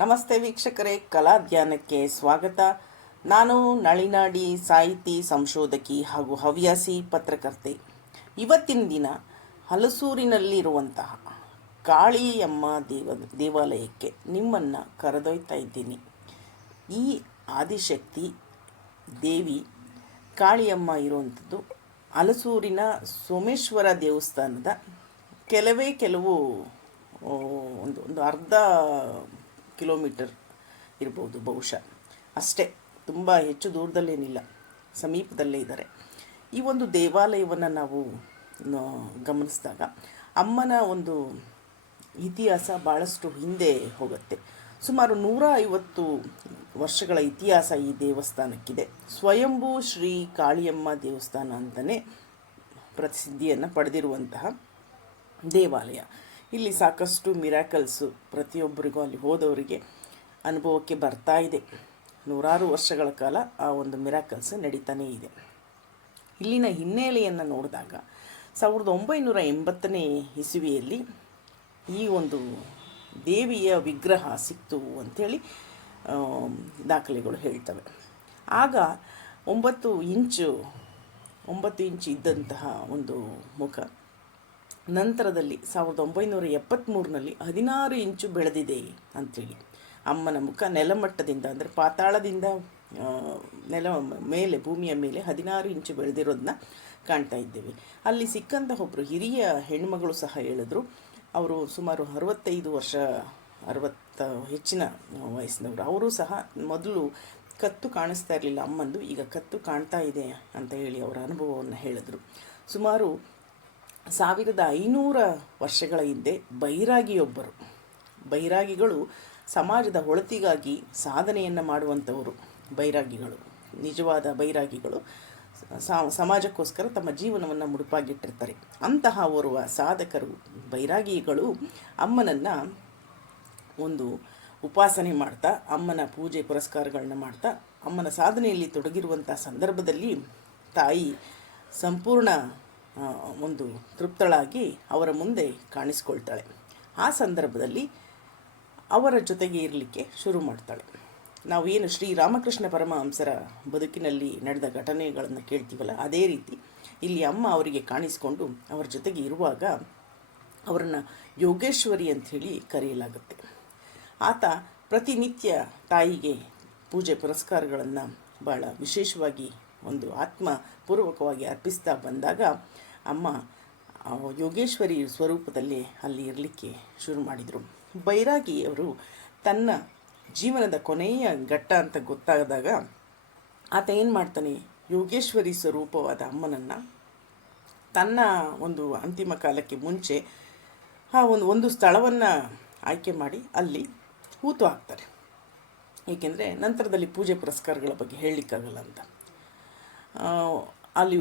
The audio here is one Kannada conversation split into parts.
ನಮಸ್ತೆ ವೀಕ್ಷಕರೇ, ಕಲಾಧ್ಯಾನಕ್ಕೆ ಸ್ವಾಗತ. ನಾನು ನಳಿನಾಡಿ, ಸಾಹಿತಿ, ಸಂಶೋಧಕಿ ಹಾಗೂ ಹವ್ಯಾಸಿ ಪತ್ರಕರ್ತೆ. ಇವತ್ತಿನ ದಿನ ಹಲಸೂರಿನಲ್ಲಿರುವಂತಹ ಕಾಳಿಯಮ್ಮ ದೇವಾಲಯಕ್ಕೆ ನಿಮ್ಮನ್ನು ಕರೆದೊಯ್ತಾ ಇದ್ದೀನಿ. ಈ ಆದಿಶಕ್ತಿ ದೇವಿ ಕಾಳಿಯಮ್ಮ ಇರುವಂಥದ್ದು ಹಲಸೂರಿನ ಸೋಮೇಶ್ವರ ದೇವಸ್ಥಾನದ ಕೆಲವು ಒಂದು ಅರ್ಧ ಕಿಲೋಮೀಟರ್ ಇರ್ಬೋದು ಬಹುಶಃ, ಅಷ್ಟೇ, ತುಂಬ ಹೆಚ್ಚು ದೂರದಲ್ಲೇನಿಲ್ಲ, ಸಮೀಪದಲ್ಲೇ ಇದ್ದಾರೆ. ಈ ಒಂದು ದೇವಾಲಯವನ್ನು ನಾವು ಗಮನಿಸಿದಾಗ ಅಮ್ಮನ ಒಂದು ಇತಿಹಾಸ ಭಾಳಷ್ಟು ಹಿಂದೆ ಹೋಗುತ್ತೆ. ಸುಮಾರು 150 ವರ್ಷಗಳ ಇತಿಹಾಸ ಈ ದೇವಸ್ಥಾನಕ್ಕಿದೆ. ಸ್ವಯಂಭೂ ಶ್ರೀ ಕಾಳಿಯಮ್ಮ ದೇವಸ್ಥಾನ ಅಂತಲೇ ಪ್ರಸಿದ್ಧಿಯನ್ನು ಪಡೆದಿರುವಂತಹ ದೇವಾಲಯ. ಇಲ್ಲಿ ಸಾಕಷ್ಟು ಮಿರಾಕಲ್ಸು ಪ್ರತಿಯೊಬ್ಬರಿಗೂ ಅಲ್ಲಿ ಹೋದವರಿಗೆ ಅನುಭವಕ್ಕೆ ಬರ್ತಾ ಇದೆ. 100 ವರ್ಷಗಳ ಕಾಲ ಆ ಒಂದು ಮಿರಾಕಲ್ಸ್ ನಡೀತಾನೇ ಇದೆ. ಇಲ್ಲಿನ ಹಿನ್ನೆಲೆಯನ್ನು ನೋಡಿದಾಗ 1980ನೇ ಇಸವಿಯಲ್ಲಿ ಈ ಒಂದು ದೇವಿಯ ವಿಗ್ರಹ ಸಿಕ್ತು ಅಂಥೇಳಿ ದಾಖಲೆಗಳು ಹೇಳ್ತವೆ. ಆಗ 9 ಇಂಚು ಇದ್ದಂತಹ ಒಂದು ಮುಖ ನಂತರದಲ್ಲಿ 1973ರಲ್ಲಿ 16 ಇಂಚು ಬೆಳೆದಿದೆ ಅಂಥೇಳಿ ಅಮ್ಮನ ಮುಖ ನೆಲಮಟ್ಟದಿಂದ, ಅಂದರೆ ಪಾತಾಳದಿಂದ ಮೇಲೆ ಭೂಮಿಯ ಮೇಲೆ 16 ಇಂಚು ಬೆಳೆದಿರೋದನ್ನ ಕಾಣ್ತಾ ಇದ್ದೇವೆ. ಅಲ್ಲಿ ಸಿಕ್ಕಂತಹ ಒಬ್ಬರು ಹಿರಿಯ ಹೆಣ್ಮಗಳು ಸಹ ಹೇಳಿದ್ರು. ಅವರು ಸುಮಾರು 65 ವರ್ಷ, 60 ಹೆಚ್ಚಿನ ವಯಸ್ಸಿನವರು. ಅವರು ಸಹ ಮೊದಲು ಕತ್ತು ಕಾಣಿಸ್ತಾ ಇರಲಿಲ್ಲ ಅಮ್ಮಂದು, ಈಗ ಕತ್ತು ಕಾಣ್ತಾ ಇದೆ ಅಂತ ಹೇಳಿ ಅವರ ಅನುಭವವನ್ನು ಹೇಳಿದ್ರು. ಸುಮಾರು 1500 ವರ್ಷಗಳ ಹಿಂದೆ ಬೈರಾಗಿಗಳು ಸಮಾಜದ ಒಳಿತಿಗಾಗಿ ಸಾಧನೆಯನ್ನು ಮಾಡುವಂಥವರು. ನಿಜವಾದ ಬೈರಾಗಿಗಳು ಸಮಾಜಕ್ಕೋಸ್ಕರ ತಮ್ಮ ಜೀವನವನ್ನು ಮುಡುಪಾಗಿಟ್ಟಿರ್ತಾರೆ. ಅಂತಹ ಓರ್ವ ಸಾಧಕರು, ಬೈರಾಗಿಗಳು ಅಮ್ಮನನ್ನು ಒಂದು ಉಪಾಸನೆ ಮಾಡ್ತಾ, ಅಮ್ಮನ ಪೂಜೆ ಪುರಸ್ಕಾರಗಳನ್ನ ಮಾಡ್ತಾ, ಅಮ್ಮನ ಸಾಧನೆಯಲ್ಲಿ ತೊಡಗಿರುವಂಥ ಸಂದರ್ಭದಲ್ಲಿ ತಾಯಿ ಸಂಪೂರ್ಣ ಒಂದು ತೃಪ್ತಳಾಗಿ ಅವರ ಮುಂದೆ ಕಾಣಿಸ್ಕೊಳ್ತಾಳೆ. ಆ ಸಂದರ್ಭದಲ್ಲಿ ಅವರ ಜೊತೆಗೆ ಇರಲಿಕ್ಕೆ ಶುರು ಮಾಡ್ತಾಳೆ. ನಾವೇನು ಶ್ರೀರಾಮಕೃಷ್ಣ ಪರಮಹಂಸರ ಬದುಕಿನಲ್ಲಿ ನಡೆದ ಘಟನೆಗಳನ್ನು ಕೇಳ್ತೀವಲ್ಲ, ಅದೇ ರೀತಿ ಇಲ್ಲಿ ಅಮ್ಮ ಅವರಿಗೆ ಕಾಣಿಸ್ಕೊಂಡು ಅವರ ಜೊತೆಗೆ ಇರುವಾಗ ಅವರನ್ನು ಯೋಗೇಶ್ವರಿ ಅಂಥೇಳಿ ಕರೆಯಲಾಗುತ್ತೆ. ಆತ ಪ್ರತಿನಿತ್ಯ ತಾಯಿಗೆ ಪೂಜೆ ಪುರಸ್ಕಾರಗಳನ್ನು ಭಾಳ ವಿಶೇಷವಾಗಿ ಒಂದು ಆತ್ಮಪೂರ್ವಕವಾಗಿ ಅರ್ಪಿಸ್ತಾ ಬಂದಾಗ ಅಮ್ಮ ಯೋಗೇಶ್ವರಿ ಸ್ವರೂಪದಲ್ಲಿ ಅಲ್ಲಿ ಇರಲಿಕ್ಕೆ ಶುರು ಮಾಡಿದರು. ಬೈರಾಗಿಯವರು ತನ್ನ ಜೀವನದ ಕೊನೆಯ ಘಟ್ಟ ಅಂತ ಗೊತ್ತಾದಾಗ ಆತ ಏನು ಮಾಡ್ತಾನೆ, ಯೋಗೇಶ್ವರಿ ಸ್ವರೂಪವಾದ ಅಮ್ಮನನ್ನು ತನ್ನ ಒಂದು ಅಂತಿಮ ಕಾಲಕ್ಕೆ ಮುಂಚೆ ಒಂದು ಸ್ಥಳವನ್ನು ಆಯ್ಕೆ ಮಾಡಿ ಅಲ್ಲಿ ಹೂತು ಹಾಕ್ತಾರೆ. ಏಕೆಂದರೆ ನಂತರದಲ್ಲಿ ಪೂಜೆ ಪುರಸ್ಕಾರಗಳ ಬಗ್ಗೆ ಹೇಳಲಿಕ್ಕಾಗಲ್ಲ ಅಂತ. ಅಲ್ಲಿ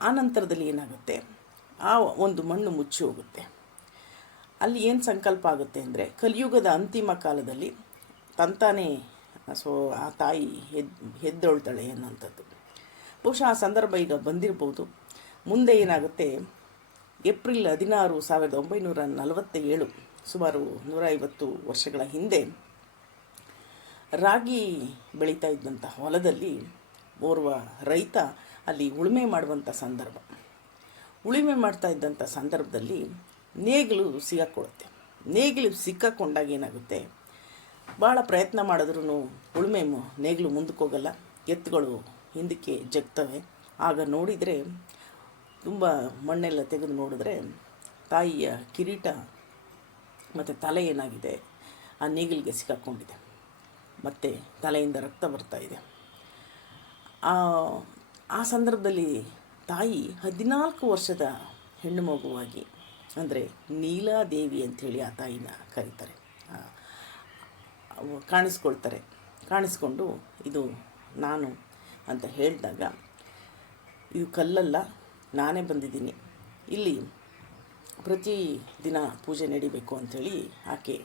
ಆ ನಂತರದಲ್ಲಿ ಏನಾಗುತ್ತೆ, ಆ ಒಂದು ಮಣ್ಣು ಮುಚ್ಚಿ ಹೋಗುತ್ತೆ. ಅಲ್ಲಿ ಏನು ಸಂಕಲ್ಪ ಆಗುತ್ತೆ ಅಂದರೆ, ಕಲಿಯುಗದ ಅಂತಿಮ ಕಾಲದಲ್ಲಿ ತಂತಾನೇ ಆ ತಾಯಿ ಎದ್ದೊಳ್ತಾಳೆ ಅನ್ನೋಂಥದ್ದು. ಬಹುಶಃ ಆ ಸಂದರ್ಭ ಈಗ ಬಂದಿರ್ಬೋದು. ಮುಂದೆ ಏನಾಗುತ್ತೆ, ಏಪ್ರಿಲ್ 16, 1947, ಸುಮಾರು 150 ವರ್ಷಗಳ ಹಿಂದೆ ರಾಗಿ ಬೆಳೀತಾ ಇದ್ದಂಥ ಹೊಲದಲ್ಲಿ ಓರ್ವ ರೈತ ಅಲ್ಲಿ ಉಳುಮೆ ಮಾಡುವಂಥ ಸಂದರ್ಭ. ಉಳುಮೆ ಮಾಡ್ತಾ ಇದ್ದಂಥ ಸಂದರ್ಭದಲ್ಲಿ ನೇಗಿಲು ಸಿಗಾಕೊಳ್ಳುತ್ತೆ. ನೇಗಿಲು ಸಿಕ್ಕಾಕೊಂಡಾಗ ಏನಾಗುತ್ತೆ, ಭಾಳ ಪ್ರಯತ್ನ ಮಾಡಿದ್ರೂ ನೇಗಿಲು ಮುಂದಕ್ಕೆ ಹೋಗಲ್ಲ, ಎತ್ತುಗಳು ಹಿಂದಕ್ಕೆ ಜಗ್ತವೆ. ಆಗ ನೋಡಿದರೆ, ತುಂಬ ಮಣ್ಣೆಲ್ಲ ತೆಗೆದು ನೋಡಿದ್ರೆ ತಾಯಿಯ ಕಿರೀಟ ಮತ್ತು ತಲೆ ಏನಾಗಿದೆ, ಆ ನೇಗಿಲಿಗೆ ಸಿಕ್ಕಾಕ್ಕೊಂಡಿದೆ, ಮತ್ತು ತಲೆಯಿಂದ ರಕ್ತ ಬರ್ತಾ ಇದೆ. ಆ ಸಂದರ್ಭದಲ್ಲಿ ತಾಯಿ 14 ವರ್ಷದ ಹೆಣ್ಣು ಮಗುವಾಗಿ, ಅಂದರೆ ನೀಲಾದೇವಿ ಅಂಥೇಳಿ ಆ ತಾಯಿನ ಕರೀತಾರೆ, ಕಾಣಿಸ್ಕೊಂಡು ಇದು ನಾನು ಅಂತ ಹೇಳಿದಾಗ, ಇದು ಕಲ್ಲಲ್ಲ, ನಾನೇ ಬಂದಿದ್ದೀನಿ, ಇಲ್ಲಿ ಪ್ರತಿ ದಿನ ಪೂಜೆ ನಡಿಬೇಕು ಅಂಥೇಳಿ ಆಕೆ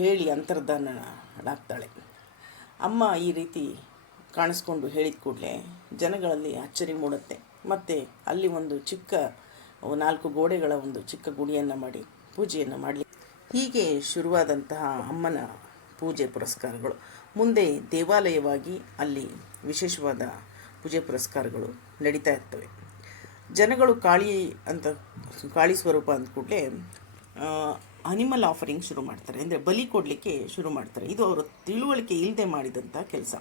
ಹೇಳಿ ಅಂತರ್ಧಾನಳಾಗ್ತಾಳೆ. ಅಮ್ಮ ಈ ರೀತಿ ಕಾಣಿಸ್ಕೊಂಡು ಹೇಳಿದ ಕೂಡಲೇ ಜನಗಳಲ್ಲಿ ಅಚ್ಚರಿ ಮೂಡುತ್ತೆ. ಮತ್ತು ಅಲ್ಲಿ ಒಂದು ಚಿಕ್ಕ 4 ಗೋಡೆಗಳ ಒಂದು ಚಿಕ್ಕ ಗುಡಿಯನ್ನು ಮಾಡಿ ಪೂಜೆಯನ್ನು ಮಾಡಲಿಕ್ಕೆ ಹೀಗೆ ಶುರುವಾದಂತಹ ಅಮ್ಮನ ಪೂಜೆ ಪುರಸ್ಕಾರಗಳು ಮುಂದೆ ದೇವಾಲಯವಾಗಿ ಅಲ್ಲಿ ವಿಶೇಷವಾದ ಪೂಜೆ ಪುರಸ್ಕಾರಗಳು ನಡೀತಾ ಇರ್ತವೆ. ಜನಗಳು ಕಾಳಿ ಸ್ವರೂಪ ಅಂದ ಕೂಡಲೇ ಅನಿಮಲ್ ಆಫರಿಂಗ್ ಶುರು ಮಾಡ್ತಾರೆ, ಅಂದರೆ ಬಲಿ ಕೊಡಲಿಕ್ಕೆ ಶುರು ಮಾಡ್ತಾರೆ. ಇದು ಅವರು ತಿಳುವಳಿಕೆ ಇಲ್ಲದೆ ಮಾಡಿದಂಥ ಕೆಲಸ.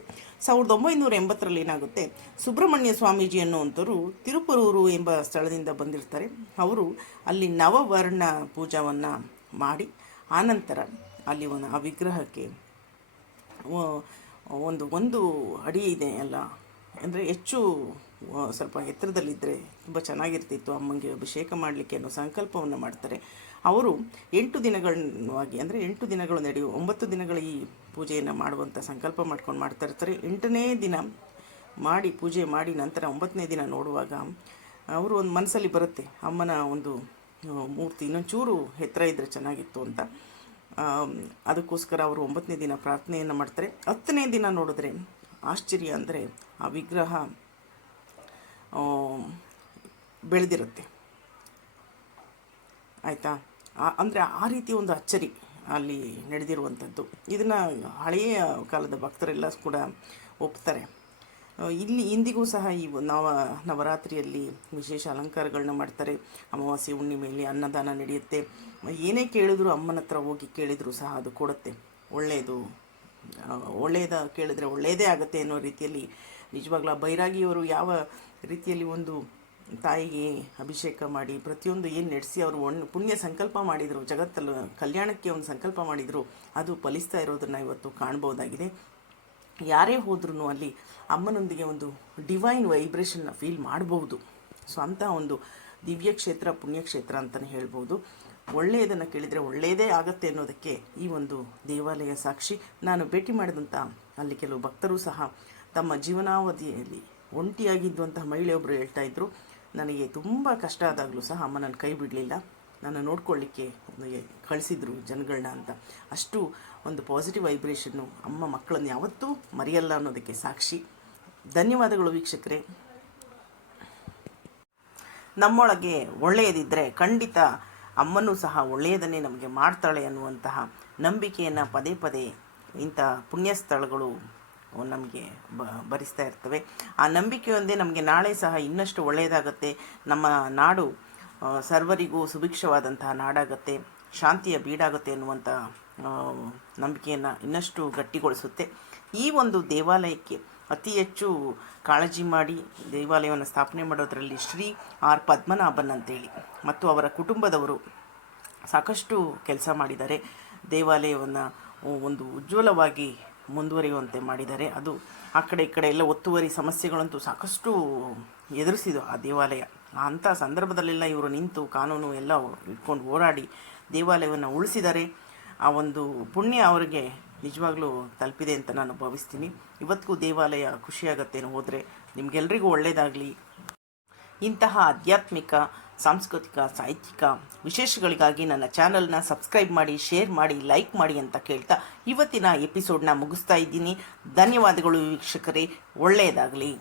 1980ರಲ್ಲಿ ಏನಾಗುತ್ತೆ, ಸುಬ್ರಹ್ಮಣ್ಯ ಸ್ವಾಮೀಜಿ ಅನ್ನುವಂಥವ್ರು ತಿರುಪರೂರು ಎಂಬ ಸ್ಥಳದಿಂದ ಬಂದಿರ್ತಾರೆ. ಅವರು ಅಲ್ಲಿ ನವವರ್ಣ ಪೂಜಾವನ್ನು ಮಾಡಿ ಆನಂತರ ಅಲ್ಲಿ ಆ ವಿಗ್ರಹಕ್ಕೆ ಒಂದು ಅಡಿ ಇದೆ ಅಲ್ಲ, ಅಂದರೆ ಹೆಚ್ಚು ಸ್ವಲ್ಪ ಎತ್ತರದಲ್ಲಿದ್ದರೆ ತುಂಬ ಚೆನ್ನಾಗಿರ್ತಿತ್ತು ಅಮ್ಮಂಗೆ ಅಭಿಷೇಕ ಮಾಡಲಿಕ್ಕೆ ಅನ್ನೋ ಸಂಕಲ್ಪವನ್ನು ಮಾಡ್ತಾರೆ. ಅವರು 8 ದಿನಗಳಾಗಿ, ಅಂದರೆ 8 ದಿನಗಳು ನಡೆಯುವ 9 ದಿನಗಳ ಈ ಪೂಜೆಯನ್ನು ಮಾಡುವಂಥ ಸಂಕಲ್ಪ ಮಾಡ್ಕೊಂಡು ಮಾಡ್ತಾ ಇರ್ತಾರೆ. 8ನೇ ದಿನ ಮಾಡಿ ಪೂಜೆ ಮಾಡಿ ನಂತರ 9ನೇ ದಿನ ನೋಡುವಾಗ ಅವರು ಒಂದು ಮನಸ್ಸಲ್ಲಿ ಬರುತ್ತೆ, ಅಮ್ಮನ ಒಂದು ಮೂರ್ತಿ ಇನ್ನೊಂಚೂರು ಎತ್ತರ ಇದ್ದರೆ ಚೆನ್ನಾಗಿತ್ತು ಅಂತ. ಅದಕ್ಕೋಸ್ಕರ ಅವರು 9ನೇ ದಿನ ಪ್ರಾರ್ಥನೆಯನ್ನು ಮಾಡ್ತಾರೆ. 10ನೇ ದಿನ ನೋಡಿದ್ರೆ ಆಶ್ಚರ್ಯ, ಅಂದರೆ ಆ ವಿಗ್ರಹ ಬೆಳೆದಿರುತ್ತೆ. ಆಯಿತಾ, ಅಂದರೆ ಆ ರೀತಿ ಒಂದು ಅಚ್ಚರಿ ಅಲ್ಲಿ ನಡೆದಿರುವಂಥದ್ದು. ಇದನ್ನು ಹಳೆಯ ಕಾಲದ ಭಕ್ತರೆಲ್ಲ ಕೂಡ ಒಪ್ತಾರೆ. ಇಲ್ಲಿ ಇಂದಿಗೂ ಸಹ ಈ ನವರಾತ್ರಿಯಲ್ಲಿ ವಿಶೇಷ ಅಲಂಕಾರಗಳನ್ನ ಮಾಡ್ತಾರೆ. ಅಮಾವಾಸ್ಯೆ ಹುಣ್ಣಿಮೆಯಲ್ಲಿ ಅನ್ನದಾನ ನಡೆಯುತ್ತೆ. ಏನೇ ಕೇಳಿದ್ರು ಅಮ್ಮನ ಹತ್ರ ಹೋಗಿ ಕೇಳಿದರೂ ಸಹ ಅದು ಕೊಡುತ್ತೆ. ಒಳ್ಳೆಯದ ಕೇಳಿದ್ರೆ ಒಳ್ಳೆಯದೇ ಆಗುತ್ತೆ ಅನ್ನೋ ರೀತಿಯಲ್ಲಿ ನಿಜವಾಗ್ಲೂ ಬೈರಾಗಿಯವರು ಯಾವ ರೀತಿಯಲ್ಲಿ ಒಂದು ತಾಯಿಗೆ ಅಭಿಷೇಕ ಮಾಡಿ ಪ್ರತಿಯೊಂದು ಏನು ನಡೆಸಿ ಅವರು ಪುಣ್ಯ ಸಂಕಲ್ಪ ಮಾಡಿದರು, ಜಗತ್ತಲ್ಲಿ ಕಲ್ಯಾಣಕ್ಕೆ ಒಂದು ಸಂಕಲ್ಪ ಮಾಡಿದರು, ಅದು ಫಲಿಸ್ತಾ ಇರೋದನ್ನು ಇವತ್ತು ಕಾಣ್ಬೋದಾಗಿದೆ. ಯಾರೇ ಹೋದ್ರೂ ಅಲ್ಲಿ ಅಮ್ಮನೊಂದಿಗೆ ಒಂದು ಡಿವೈನ್ ವೈಬ್ರೇಷನ್ನ ಫೀಲ್ ಮಾಡಬಹುದು. ಸೊ ಅಂಥ ಒಂದು ದಿವ್ಯ ಕ್ಷೇತ್ರ, ಪುಣ್ಯಕ್ಷೇತ್ರ ಅಂತಲೇ ಹೇಳ್ಬೋದು. ಒಳ್ಳೆಯದನ್ನು ಕೇಳಿದರೆ ಒಳ್ಳೆಯದೇ ಆಗುತ್ತೆ ಅನ್ನೋದಕ್ಕೆ ಈ ಒಂದು ದೇವಾಲಯ ಸಾಕ್ಷಿ. ನಾನು ಭೇಟಿ ಮಾಡಿದಂಥ ಅಲ್ಲಿ ಕೆಲವು ಭಕ್ತರು ಸಹ ತಮ್ಮ ಜೀವನಾವಧಿಯಲ್ಲಿ ಒಂಟಿಯಾಗಿದ್ದಂತಹ ಮಹಿಳೆಯೊಬ್ಬರು ಹೇಳ್ತಾ ಇದ್ದರು, ನನಗೆ ತುಂಬ ಕಷ್ಟ ಆದಾಗಲೂ ಸಹ ಅಮ್ಮ ನನ್ನ ಕೈ ಬಿಡಲಿಲ್ಲ, ನಾನು ನೋಡ್ಕೊಳ್ಳಿಕ್ಕೆ ಕಳಿಸಿದ್ರು ಜನಗಳನ್ನ ಅಂತ. ಅಷ್ಟು ಒಂದು ಪಾಸಿಟಿವ್ ವೈಬ್ರೇಷನ್ನು ಅಮ್ಮ ಮಕ್ಕಳನ್ನು ಯಾವತ್ತೂ ಮರೆಯಲ್ಲ ಅನ್ನೋದಕ್ಕೆ ಸಾಕ್ಷಿ. ಧನ್ಯವಾದಗಳು ವೀಕ್ಷಕರೇ. ನಮ್ಮೊಳಗೆ ಒಳ್ಳೆಯದಿದ್ದರೆ ಖಂಡಿತ ಅಮ್ಮನೂ ಸಹ ಒಳ್ಳೆಯದನ್ನೇ ನಮಗೆ ಮಾಡ್ತಾಳೆ ಅನ್ನುವಂತಹ ನಂಬಿಕೆಯನ್ನು ಪದೇ ಪದೇ ಇಂಥ ಪುಣ್ಯ ಸ್ಥಳಗಳು ನಮಗೆ ಭರಿಸ್ತಾ ಇರ್ತವೆ. ಆ ನಂಬಿಕೆಯೊಂದೇ ನಮಗೆ ನಾಳೆ ಸಹ ಇನ್ನಷ್ಟು ಒಳ್ಳೆಯದಾಗುತ್ತೆ. ನಮ್ಮ ನಾಡು ಸರ್ವರಿಗೂ ಸುಭಿಕ್ಷವಾದಂತಹ ನಾಡಾಗುತ್ತೆ, ಶಾಂತಿಯ ಬೀಡಾಗುತ್ತೆ ಎನ್ನುವಂಥ ನಂಬಿಕೆಯನ್ನು ಇನ್ನಷ್ಟು ಗಟ್ಟಿಗೊಳಿಸುತ್ತೆ. ಈ ಒಂದು ದೇವಾಲಯಕ್ಕೆ ಅತಿ ಹೆಚ್ಚು ಕಾಳಜಿ ಮಾಡಿ ದೇವಾಲಯವನ್ನು ಸ್ಥಾಪನೆ ಮಾಡೋದರಲ್ಲಿ ಶ್ರೀ ಆರ್ ಪದ್ಮನಾಭನ್ ಅಂತೇಳಿ ಮತ್ತು ಅವರ ಕುಟುಂಬದವರು ಸಾಕಷ್ಟು ಕೆಲಸ ಮಾಡಿದ್ದಾರೆ. ದೇವಾಲಯವನ್ನು ಒಂದು ಉಜ್ವಲವಾಗಿ ಮುಂದುವರಿಯುವಂತೆ ಮಾಡಿದ್ದಾರೆ. ಅದು ಆ ಕಡೆ ಈ ಕಡೆ ಎಲ್ಲ ಒತ್ತುವರಿ ಸಮಸ್ಯೆಗಳಂತೂ ಸಾಕಷ್ಟು ಎದುರಿಸಿದ್ದು ಆ ದೇವಾಲಯ. ಅಂಥ ಸಂದರ್ಭದಲ್ಲೆಲ್ಲ ಇವರು ನಿಂತು ಕಾನೂನು ಎಲ್ಲ ಇಟ್ಕೊಂಡು ಹೋರಾಡಿ ದೇವಾಲಯವನ್ನು ಉಳಿಸಿದ್ದಾರೆ. ಆ ಒಂದು ಪುಣ್ಯ ಅವರಿಗೆ ನಿಜವಾಗ್ಲೂ ತಲುಪಿದೆ ಅಂತ ನಾನು ಭಾವಿಸ್ತೀನಿ. ಇವತ್ತಿಗೂ ದೇವಾಲಯ ಖುಷಿಯಾಗತ್ತೆ ಹೋದರೆ. ನಿಮಗೆಲ್ರಿಗೂ ಒಳ್ಳೆಯದಾಗಲಿ. ಇಂತಹ ಆಧ್ಯಾತ್ಮಿಕ, ಸಾಂಸ್ಕೃತಿಕ, ಸಾಹಿತ್ಯಿಕ ವಿಶೇಷಗಳಿಗಾಗಿ ನನ್ನ ಚಾನಲ್ನ ಸಬ್ಸ್ಕ್ರೈಬ್ ಮಾಡಿ, ಶೇರ್ ಮಾಡಿ, ಲೈಕ್ ಮಾಡಿ ಅಂತ ಕೇಳ್ತಾ ಇವತ್ತಿನ ಎಪಿಸೋಡ್ನ ಮುಗಿಸ್ತಾ ಇದ್ದೀನಿ. ಧನ್ಯವಾದಗಳು ವೀಕ್ಷಕರೇ. ಒಳ್ಳೆಯದಾಗಲಿ.